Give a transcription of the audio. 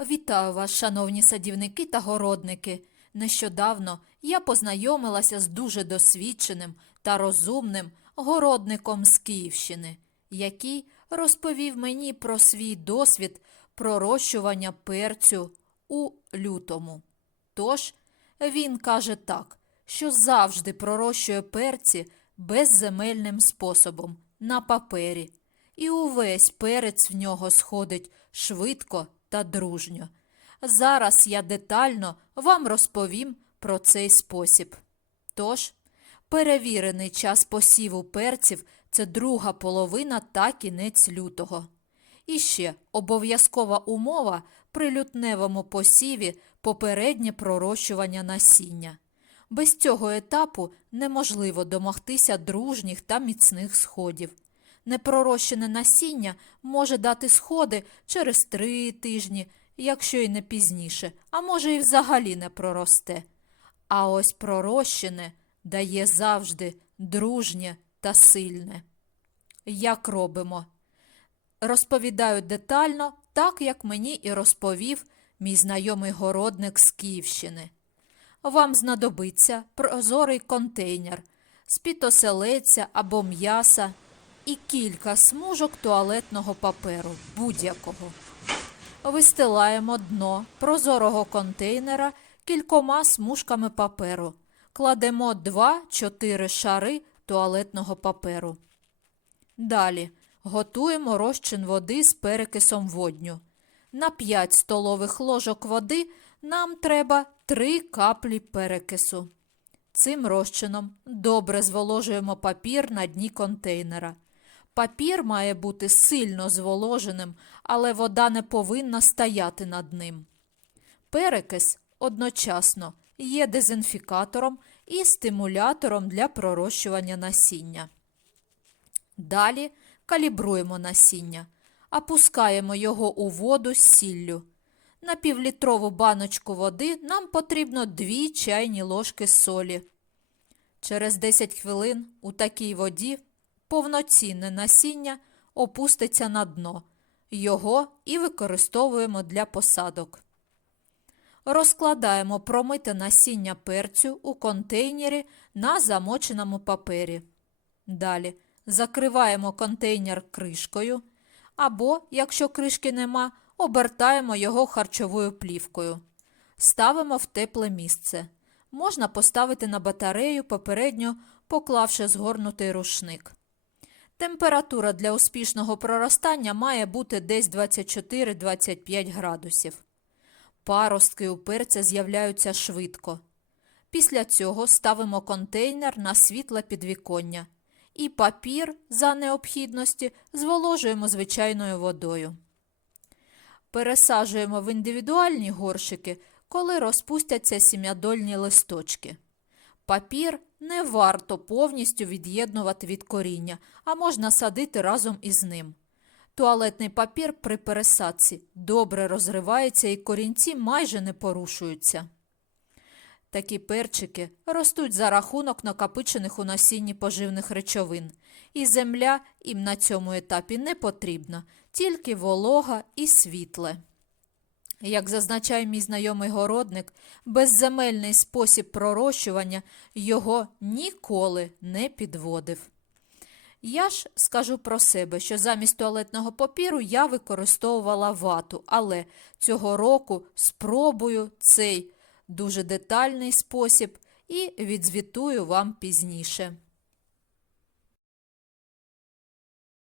Вітаю вас, шановні садівники та городники. Нещодавно я познайомилася з дуже досвідченим та розумним городником з Київщини, який розповів мені про свій досвід пророщування перцю у лютому. Тож він каже так, що завжди пророщує перці безземельним способом на папері, і увесь перець в нього сходить швидко та дружньо. Зараз я детально вам розповім про цей спосіб. Тож, перевірений час посіву перців це друга половина та кінець лютого. І ще обов'язкова умова при лютневому посіві попереднє пророщування насіння. Без цього етапу неможливо домогтися дружніх та міцних сходів. Непророщене насіння може дати сходи через три тижні, якщо й не пізніше, а може і взагалі не проросте. А ось пророщене дає завжди дружнє та сильне. Як робимо? Розповідаю детально, так як мені і розповів мій знайомий городник з Київщини. Вам знадобиться прозорий контейнер з пітоселеця або м'яса і кілька смужок туалетного паперу будь-якого. Вистилаємо дно прозорого контейнера кількома смужками паперу. Кладемо 2-4 шари туалетного паперу. Далі готуємо розчин води з перекисом водню. На 5 столових ложок води нам треба 3 каплі перекису. Цим розчином добре зволожуємо папір на дні контейнера. Папір має бути сильно зволоженим, але вода не повинна стояти над ним. Перекис одночасно є дезінфікатором і стимулятором для пророщування насіння. Далі калібруємо насіння, опускаємо його у воду з сіллю. На півлітрову баночку води нам потрібно 2 чайні ложки солі. Через 10 хвилин у такій воді повноцінне насіння опуститься на дно. Його і використовуємо для посадок. Розкладаємо промите насіння перцю у контейнері на замоченому папері. Далі закриваємо контейнер кришкою, або, якщо кришки нема, обертаємо його харчовою плівкою. Ставимо в тепле місце. Можна поставити на батарею, попередньо поклавши згорнутий рушник. Температура для успішного проростання має бути десь 24-25 градусів. Паростки у перця з'являються швидко. Після цього ставимо контейнер на світле підвіконня і папір за необхідності зволожуємо звичайною водою. Пересаджуємо в індивідуальні горшики, коли розпустяться сім'ядольні листочки. Папір не варто повністю від'єднувати від коріння, а можна садити разом із ним. Туалетний папір при пересадці добре розривається і корінці майже не порушуються. Такі перчики ростуть за рахунок накопичених у насінні поживних речовин, і земля їм на цьому етапі не потрібна, тільки волога і світле. Як зазначає мій знайомий городник, безземельний спосіб пророщування його ніколи не підводив. Я ж скажу про себе, що замість туалетного папіру я використовувала вату, але цього року спробую цей дуже детальний спосіб і відзвітую вам пізніше.